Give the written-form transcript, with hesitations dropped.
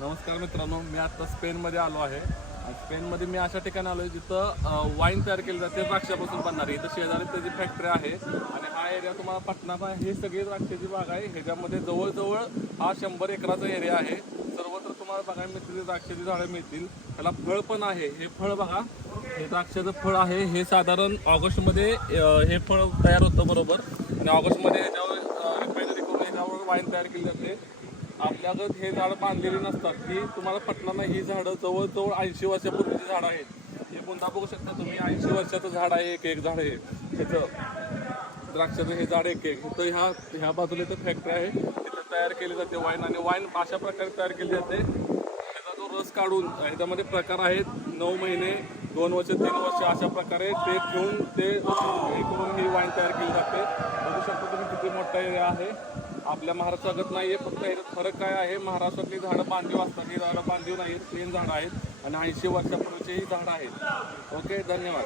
नमस्कार मित्रांनो, मी आता स्पेनमध्ये आलो आहे. स्पेनमध्ये मी अशा ठिकाणी आलो आहे जिथं वाईन तयार केली जाते द्राक्षापासून बनणारी. इथं शेजारी त्याची फॅक्टरी आहे आणि हा एरिया तुम्हाला पटणार हे सगळी द्राक्षाची बाग आहे. ह्याच्यामध्ये जवळजवळ हा 100 एकराचा एरिया आहे. सर्वत्र तुम्हाला बघायला मिळतील द्राक्षाची झाडं मिळतील. त्याला फळ पण आहे. हे फळ बघा, हे द्राक्षाचं फळ आहे. हे साधारण ऑगस्टमध्ये हे फळ तयार होतं बरोबर. आणि ऑगस्टमध्ये ह्याच्यावर रिफायनरी करून ह्याच्यावर वाईन तयार केली जाते. आपल्याकडे हे झाडं बांधलेली नसतात. ही तुम्हाला पटणार नाही, ही झाडं जवळजवळ 80 वर्षापूर्वीची झाडं आहेत. हे पुन्हा बघू शकता तुम्ही, 80 वर्षाचं झाड आहे. एक झाड आहे त्याचं द्राक्षाचं. हे झाड एक इथं ह्या बाजूला इथं फॅक्टरी आहे. तिथं तयार केली जाते वाईन. आणि वाईन अशा प्रकारे तयार केली जाते. त्याचा जो रस काढून ह्याच्यामध्ये प्रकार आहेत. 9 महिने, 2 वर्ष, 3 वर्ष अशा प्रकारे ते ठेवून ते हे करून ही वाईन तयार केली जाते. बघू शकता तुम्ही किती मोठा एरिया आहे. आपल्या महाराष्ट्रात नाही आहे. फक्त ह्याच्यात फरक काय आहे, महाराष्ट्रातली झाडं बांधीव असतात. ही झाडं बांधीव नाही आहेत, प्लेन झाडं आहेत आणि 80 वर्षापूर्वीची ही झाडं आहेत. ओके, धन्यवाद.